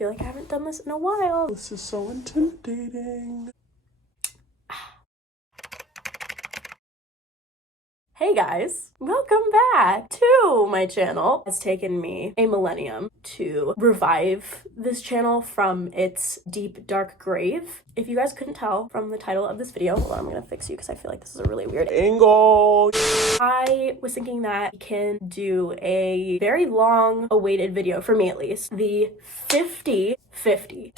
feel like I haven't done this in a while. This is so intimidating. Hey guys, welcome back to my channel. It's taken me a millennium to revive this channel from its deep, dark grave. If you guys couldn't tell from the title of this video, hold on, I'm gonna fix you because I feel like this is a really weird Angle. I was thinking that we can do a very long awaited video, for me at least, the 50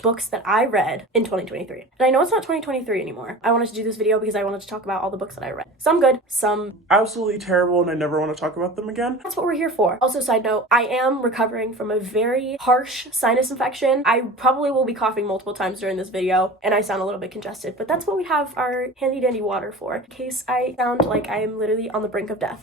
books that I read in 2023. And I know it's not 2023 anymore. I wanted to do this video because I wanted to talk about all the books that I read. Some good, some Absolutely terrible, and I never want to talk about them again. That's what we're here for. Also, side note, I am recovering from a very harsh sinus infection. I probably will be coughing multiple times during this video, and I sound a little bit congested, but that's what we have our handy dandy water for, in case I sound like I am literally on the brink of death.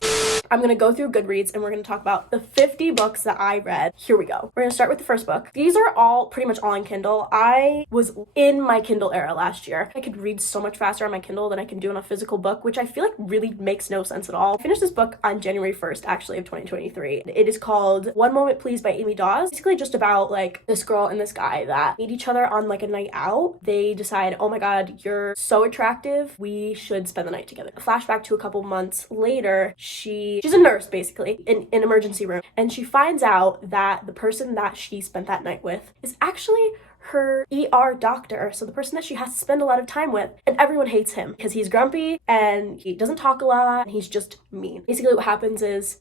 I'm gonna go through Goodreads, and we're gonna talk about the 50 books that I read. Here we go. We're gonna start with the first book. These are all pretty much all on Kindle. I was in my Kindle era last year. I could read so much faster on my Kindle than I can do on a physical book, which I feel like really makes no sense at all. I finished this book on January 1st, actually, of 2023. It is called One Moment Please by Amy Dawes. Basically just about like this girl and this guy that meet each other on like a night out. They decide, oh my god, you're so attractive, we should spend the night together. A flashback to a couple months later, she's a nurse basically in an emergency room, and she finds out that the person that she spent that night with is actually her ER doctor, so the person that she has to spend a lot of time with, and everyone hates him because he's grumpy and he doesn't talk a lot and he's just mean. Basically what happens is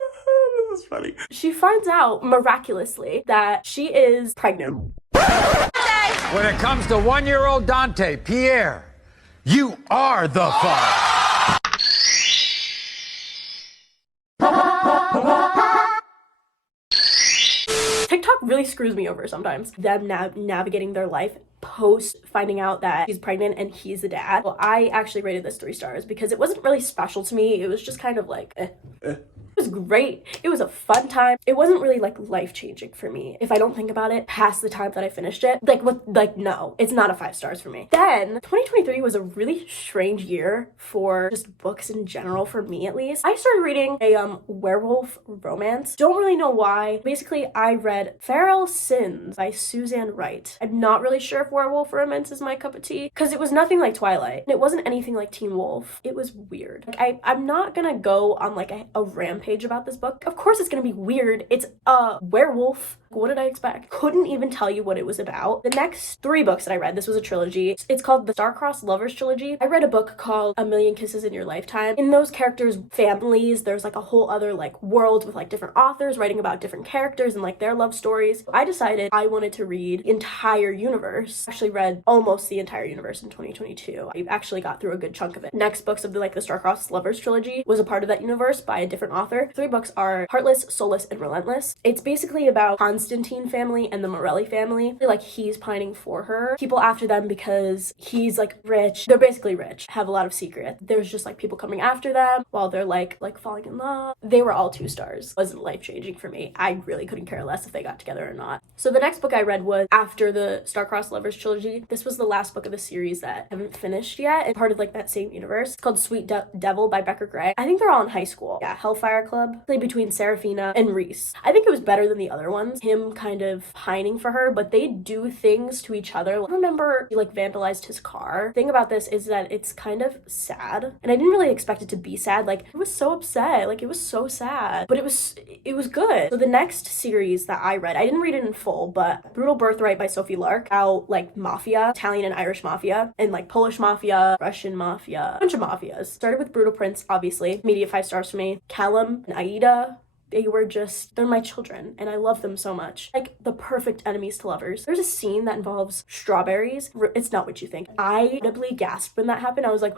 This is funny. she finds out miraculously that she is pregnant. When it comes to one-year-old Dante, Pierre, you are the father. TikTok really screws me over sometimes. Them navigating their life post finding out that she's pregnant and he's the dad. Well, I actually rated this 3 stars because it wasn't really special to me. It was just kind of like, It was great. It was a fun time. It wasn't really like life-changing for me if I don't think about it past the time that I finished it. No, it's not a 5 stars for me. Then 2023 was a really strange year for just books in general, for me at least. I started reading a werewolf romance. Don't really know why. Basically, I read Feral Sins by Suzanne Wright. I'm not really sure if werewolf romance is my cup of tea because it was nothing like Twilight and it wasn't anything like Teen Wolf. It was weird. Like, I'm not gonna go on like a rampage about this book. Of course it's gonna be weird. It's a werewolf. What did I expect? Couldn't even tell you what it was about. The next 3 books that I read, this was a trilogy. It's called the Star-Crossed Lovers Trilogy. I read a book called A Million Kisses in Your Lifetime. In those characters' families, there's like a whole other like world with like different authors writing about different characters and like their love stories. I decided I wanted to read the entire universe. I actually read almost the entire universe in 2022. I actually got through a good chunk of it. Next books of the Star-Crossed Lovers Trilogy was a part of that universe by a different author. 3 books are Heartless, Soulless, and Relentless. It's basically about Constantine family and the Morelli family. Like, he's pining for her. People after them because he's like rich. They're basically rich, have a lot of secrets. There's just like people coming after them while they're like falling in love. They were all 2 stars. It wasn't life-changing for me. I really couldn't care less if they got together or not. So the next book I read was after the Star-Crossed Lovers Trilogy. This was the last book of the series that I haven't finished yet and part of like that same universe. It's called Sweet Devil by Becker Gray. I think they're all in high school. Yeah, Hellfire Club. Play between Serafina and Reese. I think it was better than the other ones. Him kind of pining for her, but they do things to each other. I remember he like vandalized his car. The thing about this is that it's kind of sad, and I didn't really expect it to be sad. Like, I was so upset. Like, it was so sad, but it was good. So the next series that I read, I didn't read it in full, but Brutal Birthright by Sophie Lark, about like mafia, Italian and Irish mafia, and like Polish mafia, Russian mafia, a bunch of mafias. Started with Brutal Prince, obviously. Immediate 5 stars for me. Callum and Aida, they're my children and I love them so much. Like, the perfect enemies to lovers. There's a scene that involves strawberries. It's not what you think. I audibly gasped when that happened. I was like,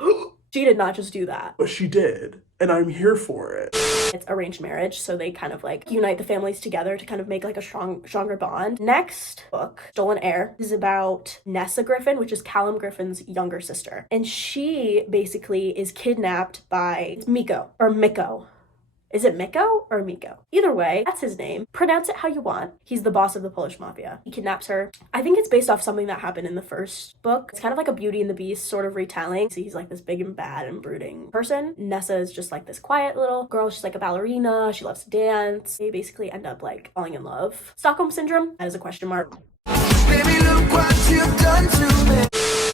she did not just do that. But she did, and I'm here for it. It's arranged marriage, so they kind of like unite the families together to kind of make like a stronger bond. Next book, Stolen Heir, is about Nessa Griffin, which is Callum Griffin's younger sister. And she basically is kidnapped by Miko. Is it Miko or Miko? Either way, that's his name. Pronounce it how you want. He's the boss of the Polish mafia. He kidnaps her. I think it's based off something that happened in the first book. It's kind of like a Beauty and the Beast sort of retelling. So he's like this big and bad and brooding person. Nessa is just like this quiet little girl. She's like a ballerina. She loves to dance. They basically end up like falling in love. Stockholm Syndrome? That is a question mark. Baby, look what you've done to me.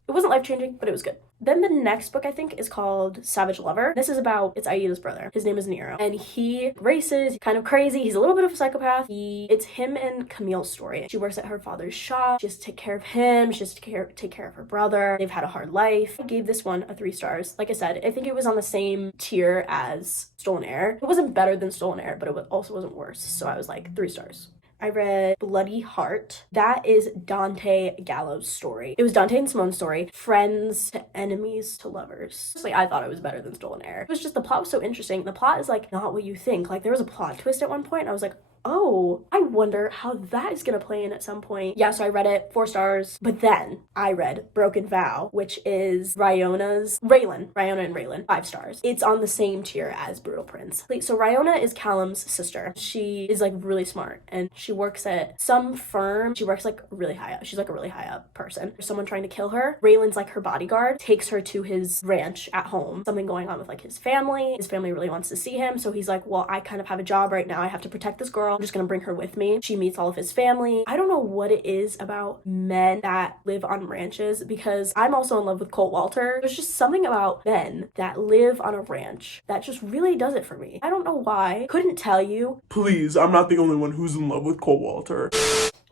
It wasn't life-changing, but it was good. Then the next book I think is called Savage Lover. This is about, it's Aida's brother. His name is Nero. And he races, he's kind of crazy. He's a little bit of a psychopath. It's him and Camille's story. She works at her father's shop. She has to take care of him. She has to take care of her brother. They've had a hard life. I gave this one a 3 stars. Like I said, I think it was on the same tier as Stolen Air. It wasn't better than Stolen Air, but it also wasn't worse. So I was like 3 stars. I read Bloody Heart. That is Dante Gallo's story. It was Dante and Simone's story. Friends to enemies to lovers. Honestly, I thought it was better than Stolen Air. It was just, the plot was so interesting. The plot is like not what you think. Like there was a plot twist at one point and I was like, oh, I wonder how that is gonna play in at some point. Yeah, so I read it, 4 stars. But then I read Broken Vow, which is Ryona and Raylan, 5 stars. It's on the same tier as Brutal Prince. So Ryona is Callum's sister. She is like really smart and she works at some firm. She works like really high up. She's like a really high up person. There's someone trying to kill her. Raylan's like her bodyguard, takes her to his ranch at home. Something going on with like his family. His family really wants to see him. So he's like, well, I kind of have a job right now. I have to protect this girl. I'm just gonna bring her with me. She meets all of his family. I don't know what it is about men that live on ranches because I'm also in love with Colt Walter. There's just something about men that live on a ranch that just really does it for me. I don't know why. Couldn't tell you. Please, I'm not the only one who's in love with Colt Walter.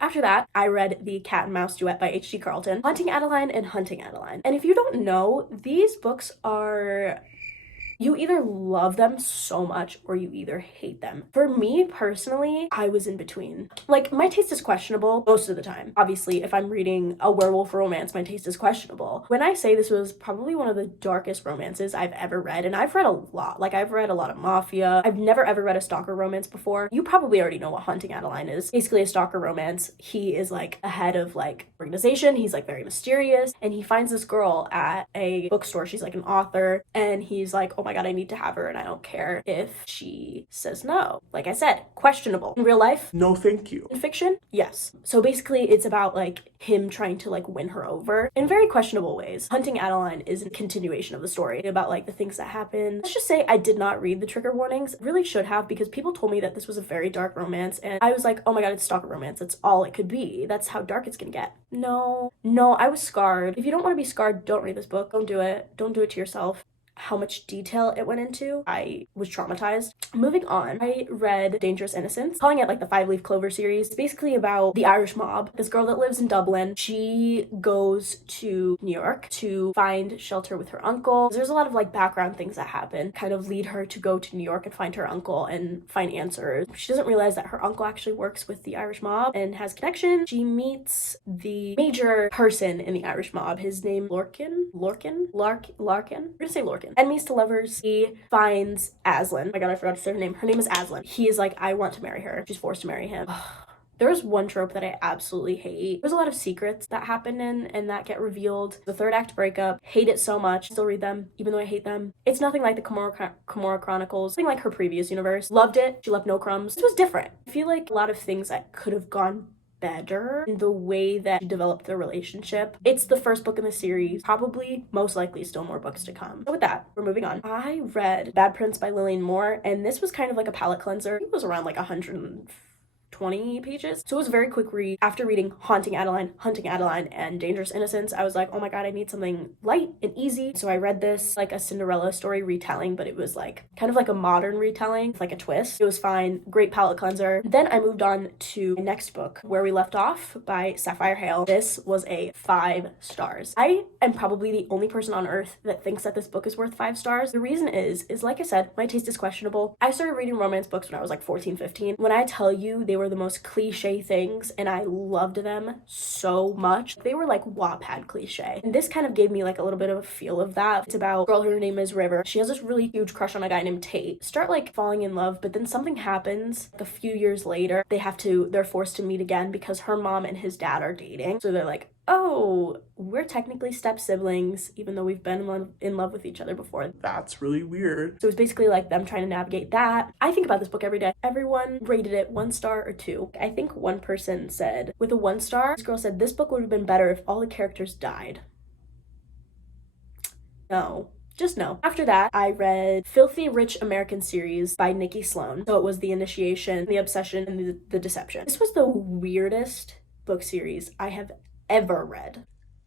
After that, I read The Cat and Mouse Duet by H.G. Carlton, Haunting Adeline and Hunting Adeline. And if you don't know, these books are... you either love them so much or you either hate them. For me personally, I was in between. Like, my taste is questionable most of the time. Obviously, if I'm reading a werewolf romance, my taste is questionable. When I say this was probably one of the darkest romances I've ever read, and I've read a lot. Like, I've read a lot of mafia. I've never ever read a stalker romance before. You probably already know what Haunting Adeline is. Basically a stalker romance. He is like a head of like organization. He's like very mysterious, and he finds this girl at a bookstore. She's like an author, and he's like, oh my god, I need to have her and I don't care if she says no. Like I said, questionable. In real life, No, thank you. in fiction, yes. So basically it's about like him trying to like win her over in very questionable ways. Hunting Adeline is a continuation of the story about like the things that happen. Let's just say I did not read the trigger warnings. Really should have, because people told me that this was a very dark romance and I was like, oh my god, it's stalker romance. That's all it could be. That's how dark it's gonna get. No, I was scarred. If you don't want to be scarred, don't read this book. Don't do it. Don't do it to yourself. How much detail it went into, I was traumatized. Moving on, I read Dangerous Innocence, calling it like the 5 Leaf Clover series. It's basically about the Irish mob. This girl that lives in Dublin, she goes to New York to find shelter with her uncle. There's a lot of like background things that happen, kind of lead her to go to New York and find her uncle and find answers. She doesn't realize that her uncle actually works with the Irish mob and has connection. She meets the major person in the Irish mob. His name Larkin. We're gonna say Larkin. Enemies to lovers. He finds Aslan. Oh my god, I forgot to say her name. Her name is Aslan. He is like, I want to marry her. She's forced to marry him. There's one trope that I absolutely hate. There's a lot of secrets that happen and that get revealed. The 3rd act breakup. Hate it so much. Still read them, even though I hate them. It's nothing like the Kimura Chronicles. Nothing like her previous universe. Loved it. She left no crumbs. This was different. I feel like a lot of things that could have gone better in the way that she developed their relationship. It's the first book in the series. Probably, most likely, still more books to come. So with that, we're moving on. I read Bad Prince by Lillian Moore, and this was kind of like a palate cleanser. It was around like 120 pages. So it was a very quick read. After reading Haunting Adeline, and Dangerous Innocence, I was like, oh my god, I need something light and easy. So I read this like a Cinderella story retelling, but it was like kind of like a modern retelling with like a twist. It was fine. Great palate cleanser. Then I moved on to my next book, Where We Left Off by Sapphire Hale. This was a 5 stars. I am probably the only person on earth that thinks that this book is worth 5 stars. The reason is like I said, my taste is questionable. I started reading romance books when I was like 14, 15. When I tell you they were the most cliche things and I loved them so much. They were like Wattpad cliche. And this kind of gave me like a little bit of a feel of that. It's about a girl, her name is River. She has this really huge crush on a guy named Tate. Start like falling in love, but then something happens like, a few years later. They're forced to meet again because her mom and his dad are dating. So they're like, oh, we're technically step siblings, even though we've been in love with each other before. That's really weird. So it's basically like them trying to navigate that. I think about this book every day. Everyone rated it 1 star or 2. I think one person said, with a 1 star, this girl said, this book would have been better if all the characters died. No. Just no. After that, I read Filthy Rich American series by Nikki Sloan. So it was The Initiation, The Obsession, and The Deception. This was the weirdest book series I have ever read.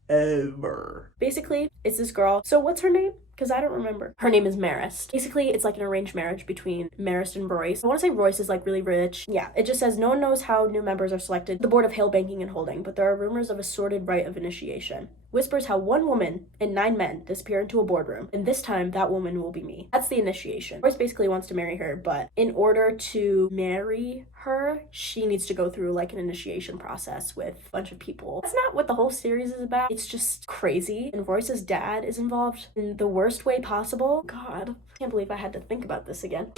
Ever. Basically, it's this girl. So what's her name? Because I don't remember. Her name is Marist. Basically, it's like an arranged marriage between Marist and Royce. I want to say Royce is like really rich. Yeah, it just says no one knows how new members are selected. The board of Hale Banking and Holding, but there are rumors of a sordid rite of initiation. Whispers how 1 woman and 9 men disappear into a boardroom, and this time that woman will be me. That's the initiation. Royce basically wants to marry her, but in order to marry her, she needs to go through like an initiation process with a bunch of people. That's not what the whole series is about. It's just crazy, and Royce's dad is involved in the worst way possible. God, I can't believe I had to think about this again.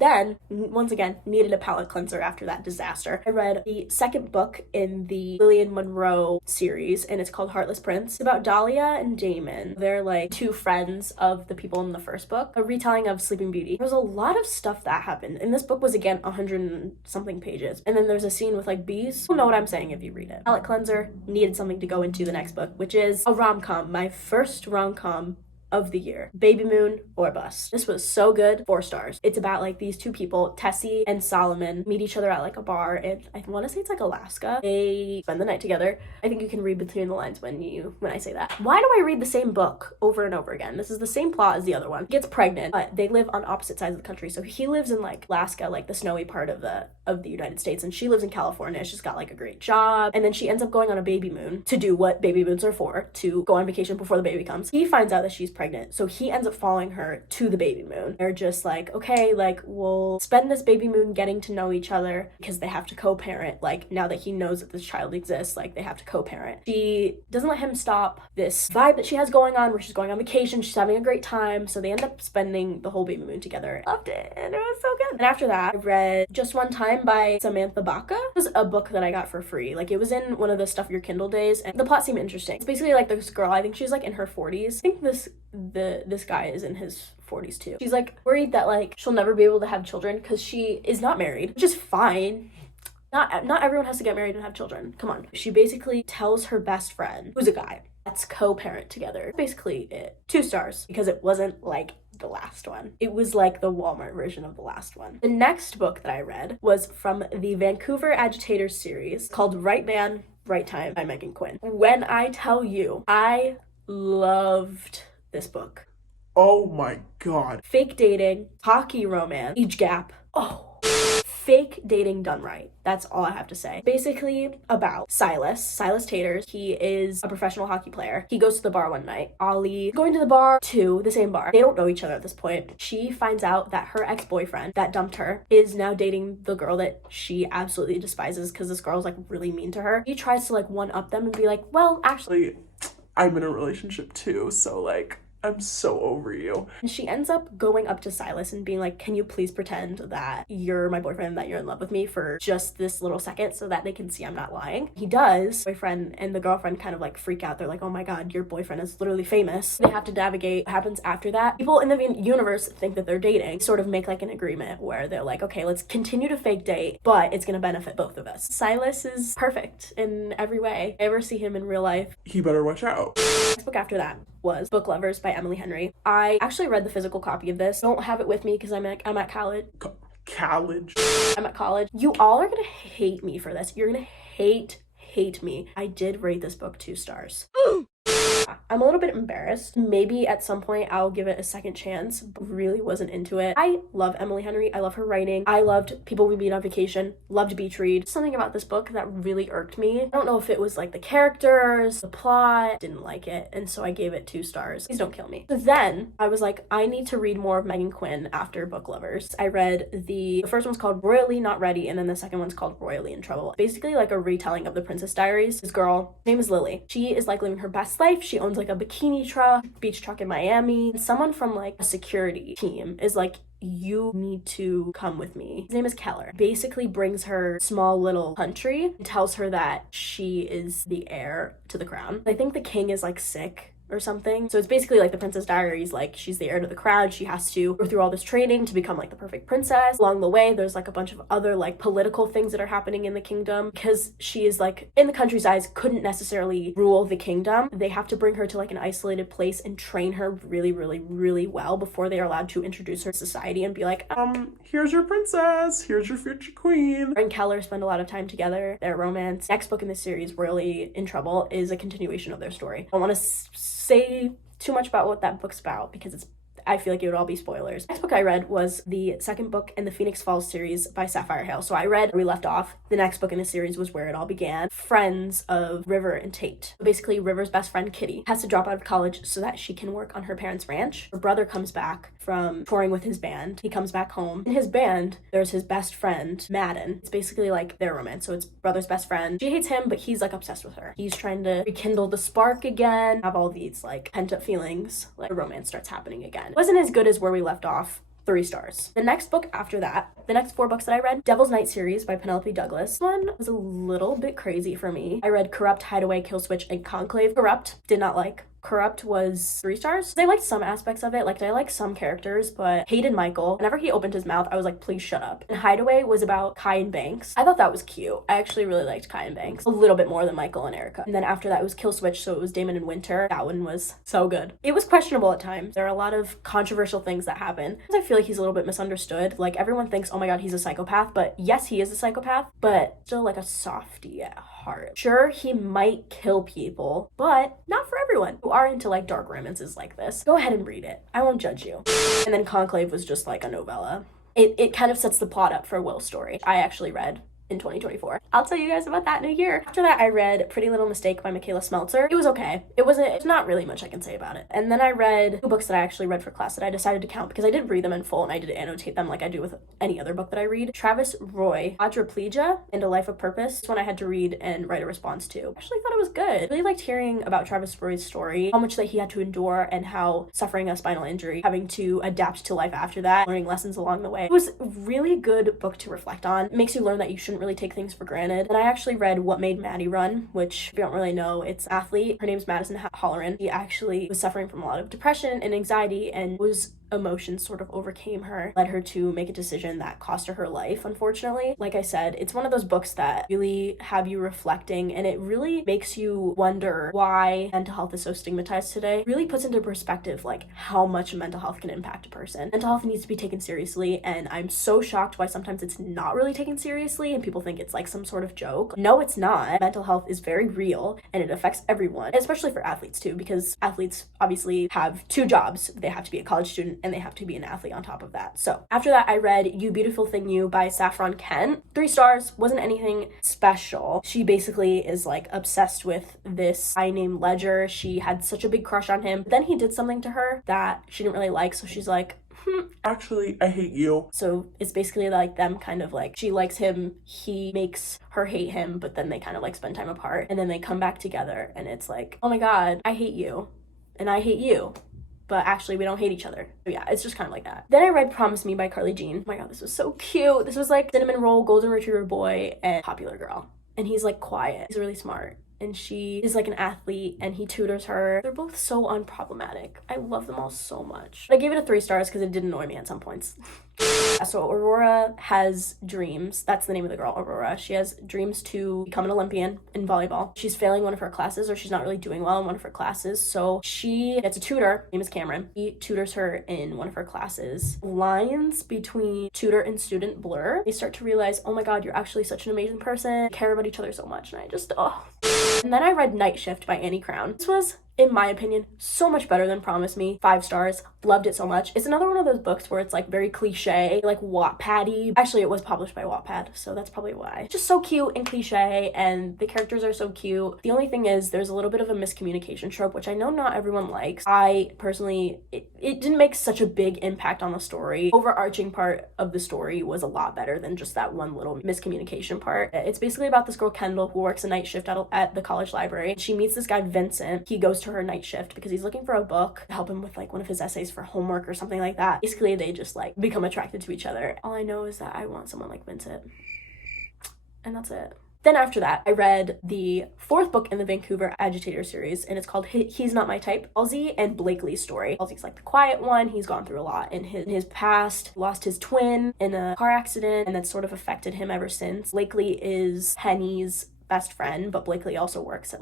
Then, once again, needed a palate cleanser after that disaster. I read the second book in the Lillian Monroe series, and it's called Heartless Prince. It's about Dahlia and Damon. They're like 2 friends of the people in the first book. A retelling of Sleeping Beauty. There's a lot of stuff that happened, and this book was again 100 and something pages. And then there's a scene with like bees. You'll know what I'm saying if you read it. Palate cleanser, needed something to go into the next book, which is a rom-com. My first rom-com of the year. Baby Moon or Bust. This was so good. 4 stars. It's about like these 2 people, Tessie and Solomon, meet each other at like a bar in, I want to say it's like Alaska. They spend the night together. I think you can read between the lines when I say that. Why do I read the same book over and over again? This is the same plot as the other one. He gets pregnant, but they live on opposite sides of the country. So he lives in like Alaska, like the snowy part of the United States, and she lives in California. She's got like a great job, and then she ends up going on a baby moon to do what baby moons are for, to go on vacation before the baby comes. He finds out that she's pregnant, so he ends up following her to the baby moon. They're just like, okay, like we'll spend this baby moon getting to know each other because they have to co-parent. Like now that he knows that this child exists, like they have to co-parent. She doesn't let him stop this vibe that she has going on where she's going on vacation, she's having a great time, so they end up spending the whole baby moon together. Loved it, and it was so good. And after that, I read Just One Time by Samantha Baca. It was a book that I got for free. Like it was in one of the Stuff Your Kindle days, and the plot seemed interesting. It's basically like this girl, I think she's like in her 40s. I think this guy is in his 40s too. She's like worried that like she'll never be able to have children because she is not married, which is fine. Not everyone has to get married and have children. Come on. She basically tells her best friend, who's a guy, let's co-parent together. Basically it. 2 stars because it wasn't like the last one. It was like the Walmart version of the last one. The next book that I read was from the Vancouver Agitators series called Right Man, Right Time by Megan Quinn. When I tell you, I loved this book. Oh my god. Fake dating, hockey romance, age gap. Oh. Fake dating done right. That's all I have to say. Basically about Silas Taters. He is a professional hockey player. He goes to the bar one night. Ollie going to the bar too, the same bar. They don't know each other at this point. She finds out that her ex-boyfriend that dumped her is now dating the girl that she absolutely despises because this girl's like really mean to her. He tries to like one-up them and be like, well, actually, I'm in a relationship too, so like I'm so over you. And she ends up going up to Silas and being like, can you please pretend that you're my boyfriend, that you're in love with me for just this little second so that they can see I'm not lying. He does. Boyfriend and the girlfriend kind of like freak out. They're like, oh my god, your boyfriend is literally famous. They have to navigate what happens after that. People in the universe think that they're dating, sort of make like an agreement where they're like, okay, let's continue to fake date, but it's gonna benefit both of us. Silas is perfect in every way. If I ever see him in real life, He better watch out. next book after that was Book Lovers by Emily Henry. I actually read the physical copy of this. I don't have it with me because I'm at college. College. I'm at college. You all are gonna hate me for this. You're gonna hate me. I did rate this book 2 stars. I'm a little bit embarrassed. Maybe at some point I'll give it a second chance, but really wasn't into it. I love Emily Henry. I love her writing. I loved People We Meet on Vacation. Loved Beach Read. Something about this book that really irked me. I don't know if it was like the characters, the plot. Didn't like it, and so I gave it 2 stars. Please don't kill me. So then I was like, I need to read more of Megan Quinn after Book Lovers. I read the first one's called Royally Not Ready, and then the second one's called Royally in Trouble. Basically like a retelling of the Princess Diaries. This girl, her name is Lily. She is like living her best life. She owns like a bikini truck, beach truck in Miami. Someone from like a security team is like, you need to come with me. His name is Keller. Basically brings her small little country and tells her that she is the heir to the crown. I think the king is like sick or something. So it's basically like the Princess Diaries, like she's the heir to the crown. She has to go through all this training to become like the perfect princess. Along the way, there's like a bunch of other like political things that are happening in the kingdom because she is like in the country's eyes couldn't necessarily rule the kingdom. They have to bring her to like an isolated place and train her really, really, really well before they are allowed to introduce her to society and be like, here's your princess, here's your future queen. her and Keller spend a lot of time together. Their romance. Next book in this series, Royally in Trouble, is a continuation of their story. I don't want to say too much about what that book's about because I feel like it would all be spoilers. Next book I read was the second book in the Phoenix Falls series by Sapphire Hale. So I read where we left off. The next book in the series was where it all began. Friends of River and Tate. Basically, River's best friend, Kitty, has to drop out of college so that she can work on her parents' ranch. Her brother comes back from touring with his band. He comes back home. In his band, there's his best friend, Madden. It's basically like their romance. So it's brother's best friend. She hates him, but he's like obsessed with her. He's trying to rekindle the spark again, have all these like pent up feelings. Like romance starts happening again. It wasn't as good as where we left off. 3 stars. The next book after that, the next 4 books that I read, Devil's Night series by Penelope Douglas. This one was a little bit crazy for me. I read Corrupt, Hideaway, Kill Switch, and Conclave. Corrupt, did not like. Corrupt was 3 stars. I liked some aspects of it, like I liked some characters, but hated Michael. Whenever he opened his mouth, I was like, please shut up. And Hideaway was about Kai and Banks. I thought that was cute. I actually really liked Kai and Banks a little bit more than Michael and Erica. And then after that, it was Kill Switch, so it was Damon and Winter. That one was so good. It was questionable at times. There are a lot of controversial things that happen. I feel like he's a little bit misunderstood. Like everyone thinks, oh my god, he's a psychopath, but yes, he is a psychopath, but still like a softie at heart. Sure, he might kill people, but not for everyone who are into like dark romances like this. Go ahead and read it. I won't judge you. And then Conclave was just like a novella. It kind of sets the plot up for Will's story. I actually read in 2024. I'll tell you guys about that in a year. After that, I read Pretty Little Mistake by Michaela Smeltzer. It was okay. It's not really much I can say about it. And then I read 2 books that I actually read for class that I decided to count because I did read them in full and I did annotate them like I do with any other book that I read. Travis Roy, Quadriplegia and A Life of Purpose. This one I had to read and write a response to. I actually thought it was good. I really liked hearing about Travis Roy's story, how much that he had to endure and how suffering a spinal injury, having to adapt to life after that, learning lessons along the way. It was a really good book to reflect on. It makes you learn that you shouldn't really take things for granted. And I actually read What Made Maddie Run, which if you don't really know, it's an athlete. Her name's Madison Holleran. She actually was suffering from a lot of depression and anxiety and was emotions sort of overcame her, led her to make a decision that cost her life, unfortunately. Like I said, it's one of those books that really have you reflecting and it really makes you wonder why mental health is so stigmatized today. It really puts into perspective like how much mental health can impact a person. Mental health needs to be taken seriously and I'm so shocked why sometimes it's not really taken seriously and people think it's like some sort of joke. No, it's not. Mental health is very real and it affects everyone, especially for athletes too, because athletes obviously have 2 jobs. They have to be a college student and they have to be an athlete on top of that. So after that, I read You Beautiful Thing You by Saffron Kent. 3 stars, wasn't anything special. She basically is like obsessed with this guy named Ledger. She had such a big crush on him. But then he did something to her that she didn't really like. So she's like, actually, I hate you. So it's basically like them kind of like, she likes him, he makes her hate him, but then they kind of like spend time apart. And then they come back together and it's like, oh my god, I hate you. And I hate you. But actually we don't hate each other. So yeah, it's just kind of like that. Then I read Promise Me by Carly Jean. Oh my god, this was so cute. This was like cinnamon roll, golden retriever boy, and popular girl. And he's like quiet. He's really smart. And she is like an athlete and he tutors her. They're both so unproblematic. I love them all so much. I gave it a 3 stars because it did annoy me at some points. So Aurora has dreams. That's the name of the girl, Aurora. She has dreams to become an Olympian in volleyball. She's failing one of her classes or she's not really doing well in one of her classes. So she gets a tutor. Her name is Cameron. He tutors her in one of her classes. Lines between tutor and student blur. They start to realize, oh my god, you're actually such an amazing person. You care about each other so much. And I just, oh. And then I read Night Shift by Annie Crown. This was, in my opinion, so much better than Promise Me. 5 stars. Loved it so much. It's another one of those books where it's like very cliche, like Wattpad-y. Actually, it was published by Wattpad, so that's probably why. Just so cute and cliche, and the characters are so cute. The only thing is there's a little bit of a miscommunication trope, which I know not everyone likes. I personally, it didn't make such a big impact on the story. Overarching part of the story was a lot better than just that one little miscommunication part. It's basically about this girl, Kendall, who works a night shift at the college library. She meets this guy, Vincent. He goes to her night shift because he's looking for a book to help him with like one of his essays for homework or something like that. Basically, they just like become attracted to each other. All I know is that I want someone like Vincent. And that's it. Then after that, I read the 4th book in the Vancouver Agitator series, and it's called He's Not My Type, Halsey and Blakely's story. Halsey's like the quiet one. He's gone through a lot in his past, lost his twin in a car accident, and that's sort of affected him ever since. Blakely is Henny's best friend, but Blakely also works at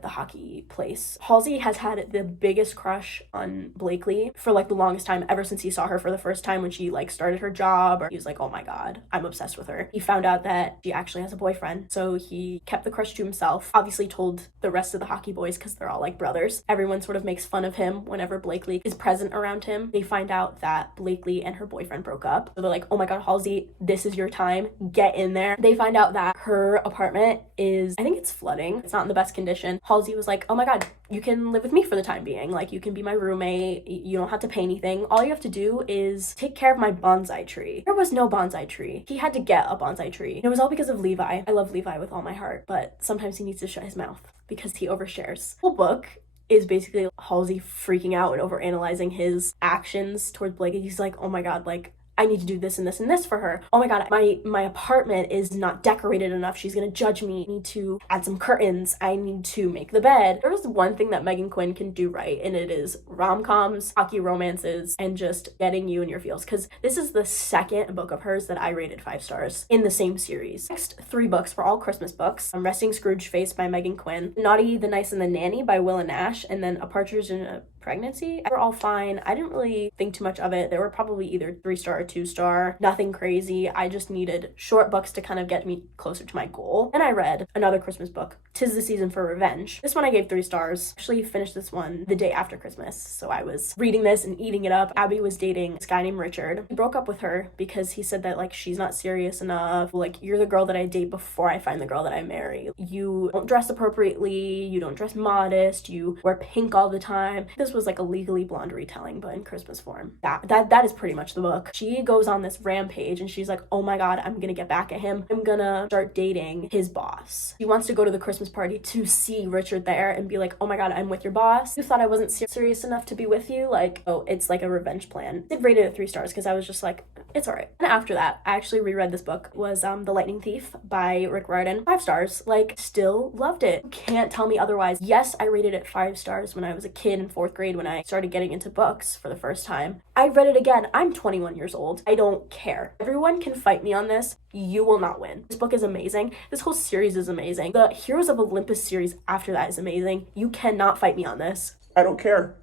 the hockey place. Halsey has had the biggest crush on Blakely for like the longest time, ever since he saw her for the first time when she like started her job, or he was like, oh my god, I'm obsessed with her. He found out that she actually has a boyfriend, so he kept the crush to himself, obviously told the rest of the hockey boys because they're all like brothers. Everyone sort of makes fun of him whenever Blakely is present around him. They find out that Blakely and her boyfriend broke up, so they're like, oh my god, Halsey, this is your time, get in there. They find out that her apartment is, I think it's flooding. It's not in the best condition. Halsey was like, oh my god, you can live with me for the time being. Like, you can be my roommate. You don't have to pay anything. All you have to do is take care of my bonsai tree. There was no bonsai tree. He had to get a bonsai tree. It was all because of Levi. I love Levi with all my heart, but sometimes he needs to shut his mouth because he overshares. The whole book is basically Halsey freaking out and overanalyzing his actions towards Blake. He's like, oh my god, like, I need to do this and this and this for her. Oh my god, my apartment is not decorated enough. She's gonna judge me. I need to add some curtains. I need to make the bed. There's one thing that Megan Quinn can do right, and it is rom-coms, hockey romances, and just getting you in your feels. Because this is the 2nd book of hers that I rated 5 stars in the same series. Next 3 books were all Christmas books. Resting Scrooge Face by Megan Quinn, Naughty, the Nice, and the Nanny by Will and Nash, and then A Partridge in a Pregnancy. They were all fine. I didn't really think too much of it. They were probably either 3-star or 2-star. Nothing crazy. I just needed short books to kind of get me closer to my goal. Then I read another Christmas book, 'Tis the Season for Revenge. This one I gave 3 stars. Actually finished this one the day after Christmas, so I was reading this and eating it up. Abby was dating this guy named Richard. He broke up with her because he said that like she's not serious enough. Like, you're the girl that I date before I find the girl that I marry. You don't dress appropriately. You don't dress modest. You wear pink all the time. This was like a Legally Blonde retelling, but in Christmas form. That is pretty much the book. She goes on this rampage and she's like, oh my god, I'm gonna get back at him. I'm gonna start dating his boss. She wants to go to the Christmas party to see Richard there and be like, oh my god, I'm with your boss. You thought I wasn't serious enough to be with you? Like, oh, it's like a revenge plan. I did rate it at 3 stars because I was just like, it's alright. And after that, I actually reread this book. It was The Lightning Thief by Rick Riordan. 5 stars. Like, still loved it. You can't tell me otherwise. Yes, I rated it 5 stars when I was a kid in 4th grade when I started getting into books for the first time. I read it again. I'm 21 years old. I don't care. Everyone can fight me on this. You will not win. This book is amazing. This whole series is amazing. The Heroes of Olympus series after that is amazing. You cannot fight me on this. I don't care.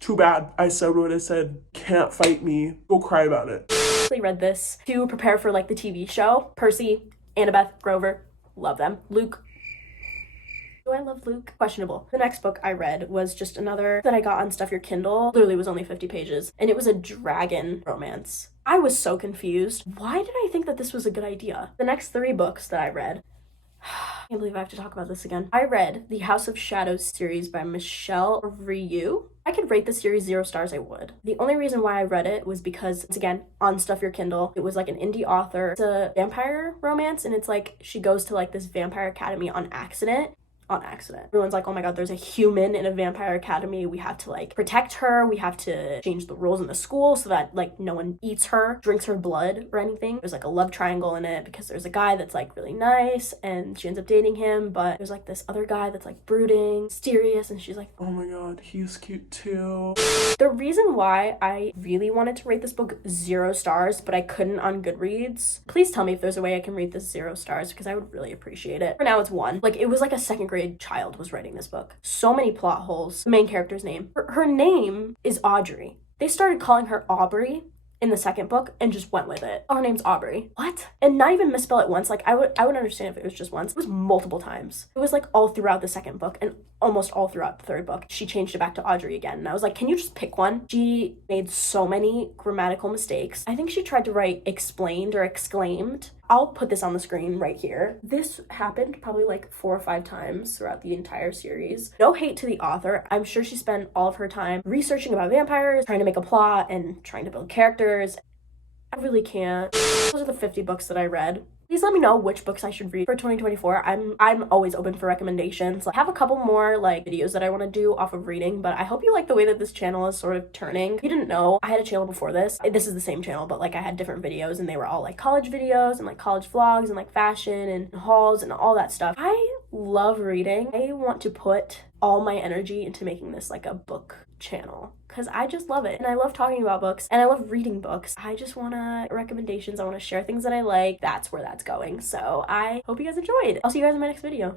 Too bad. I said what I said. Can't fight me. Go cry about it. I read this to prepare for like the TV show. Percy, Annabeth, Grover, love them. Luke. Do I love Luke? Questionable. The next book I read was just another that I got on Stuff Your Kindle. Literally was only 50 pages. And it was a dragon romance. I was so confused. Why did I think that this was a good idea? The next 3 books that I read. I can't believe I have to talk about this again. I read the House of Shadows series by Michelle Ryu. I could rate the series 0 stars, I would. The only reason why I read it was because it's, again, on Stuff Your Kindle. It was like an indie author. It's a vampire romance, and it's like she goes to like this vampire academy on accident. Everyone's like, oh my god, there's a human in a vampire academy. We have to like protect her. We have to change the rules in the school so that like no one eats her, drinks her blood or anything. There's like a love triangle in it because there's a guy that's like really nice and she ends up dating him, but there's like this other guy that's like brooding, mysterious, and she's like, oh my god, he's cute too. The reason why I really wanted to rate this book 0 stars, but I couldn't on Goodreads, please tell me if there's a way I can rate this 0 stars because I would really appreciate it. For now, it's 1. Like, it was like a 2nd grade child was writing this book. So many plot holes. The main character's name. Her name is Audrey. They started calling her Aubrey in the 2nd book and just went with it. Oh, her name's Aubrey. What? And not even misspell it once. Like, I would understand if it was just once. It was multiple times. It was like all throughout the 2nd book and almost all throughout the 3rd book. She changed it back to Audrey again. And I was like, can you just pick one? She made so many grammatical mistakes. I think she tried to write explained or exclaimed. I'll put this on the screen right here. This happened probably like 4 or 5 times throughout the entire series. No hate to the author. I'm sure she spent all of her time researching about vampires, trying to make a plot, and trying to build characters. I really can't. Those are the 50 books that I read. Please let me know which books I should read for 2024. I'm always open for recommendations. I have a couple more like videos that I want to do off of reading, but I hope you like the way that this channel is sort of turning. If you didn't know, I had a channel before this. This is the same channel, but like I had different videos and they were all like college videos and like college vlogs and like fashion and hauls and all that stuff. I love reading. I want to put all my energy into making this like a book channel because I just love it and I love talking about books and I love reading books. I just want to recommendations. I want to share things that I like. That's where that's going. So I hope you guys enjoyed. I'll see you guys in my next video.